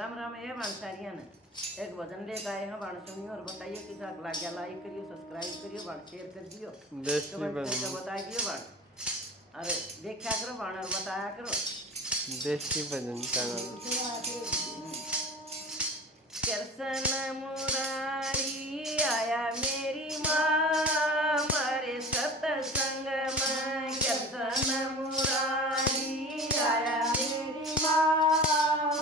राम राम ये बाणसारिया ने एक भजन लेकर आए हैं बाण सुनियो और बताइए किसा लग गया। लाइक करियो, सब्सक्राइब करियो, बाण शेयर कर दियो, कमेंट करके बता दियो बाण। अरे देखा करो बाण और बताया करो। देसी भजन चैनल। कृष्ण मुरारी आया मेरी माँ मारे सत्संग में। कृष्ण मुरारी आया मेरी माँ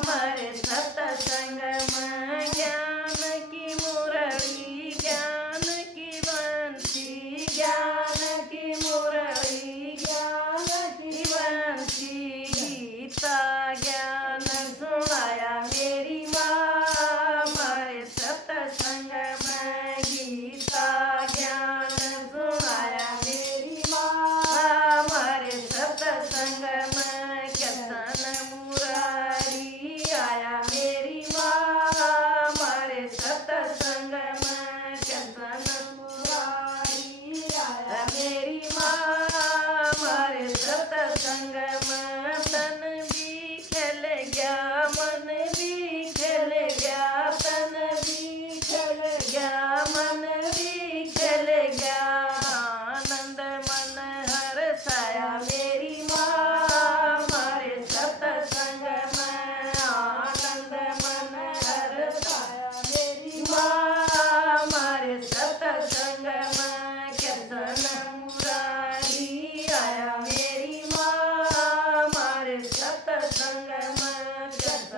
मारे सत्संग में। ज्ञान की मुरली ज्ञान की बंसी, ज्ञान की मुरली ज्ञान की बंसी। गीता ज्ञान सुनाया मेरी माँ मारे सत्संग में। गीता ज्ञान सुनाया मेरी माँ मारे सत्संग में। कृष्ण मुरारी आया मेरी माँ मारे सत्संग में। कृष्ण मुरारी आया मेरी माँ मारे सत्संग में। तन भी खेल गया मन भी खेल गया, तन भी खेल गया मन भी खेल गया। आनंद मन हर्षाया मेरी माँ मारे सत्संग में। आनंद मन हर्षाया मेरी माँ मारे सत्संग में। कृष्ण मुरारी आया मेरी माँ मारे सत्संग में। कृष्ण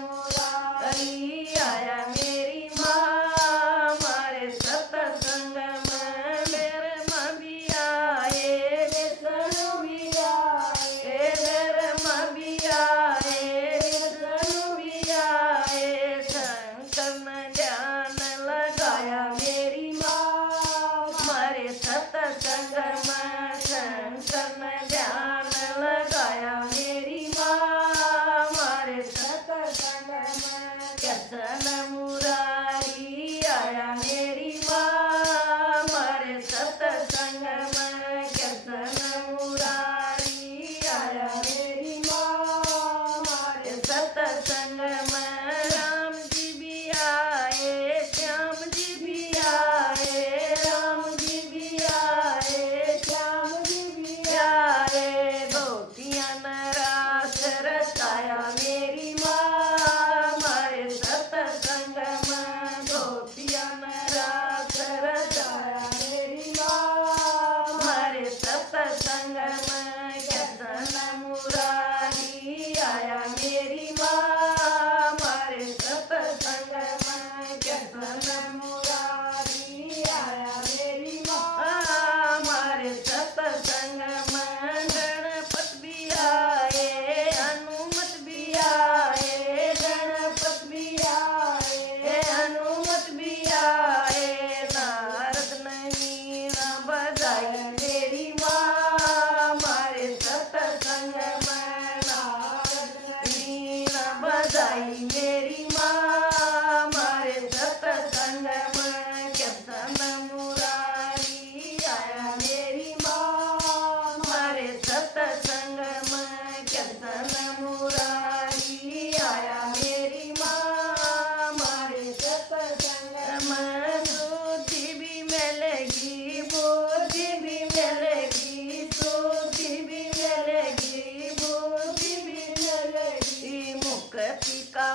मुरारी आया मेरी माँ मारे सत्संग में। मेरे माँ भी आए विष्णु भी आए, मेरे माँ भी आए विष्णु भी आए। शंकर ने ध्यान लगाया मेरी माँ मारे सत्संग में। शंकर ने ध्यान लगाया मेरी माँ मारे सत्संग में। कृष्ण मुरारी आया मेरी माँ मारे सत्संग में। कृष्ण मुरारी आया मेरी माँ मारे सत्संग में। राम जी भी आए, श्याम जी भी आए, राम जी भी आए, श्याम जी भी आए। गोपियाँ ने रास रचाया मेरी माँ मारे सत्संग में। गोपियाँ ने रास रचाया मेरी माँ मारे सत्संग में। कृष्ण मुरारी आया मेरी माँ मारे सत्संग में। कृष्ण मुरारी आया मेरी माँ मारे सत्संग में। गणपत भी आए, हनुमत भी आए, गणपत भी आए, हनुमत भी आए। नारद ने वीणा बजाई मेरी माँ मारे सत्संग में। नारद ने वीणा बजाई मेरी माँ मारे सत्संग में। कृष्ण मुरारी आया मेरी माँ मारे सत्संग में। कृष्ण मुरारी आया मेरी माँ मारे सत्संग में। सूझी भी मिलेगी, बुद्धि भी मिलेगी, सूझी भी मिलेगी, बुद्धि भी मिलेगी। मुक्ति का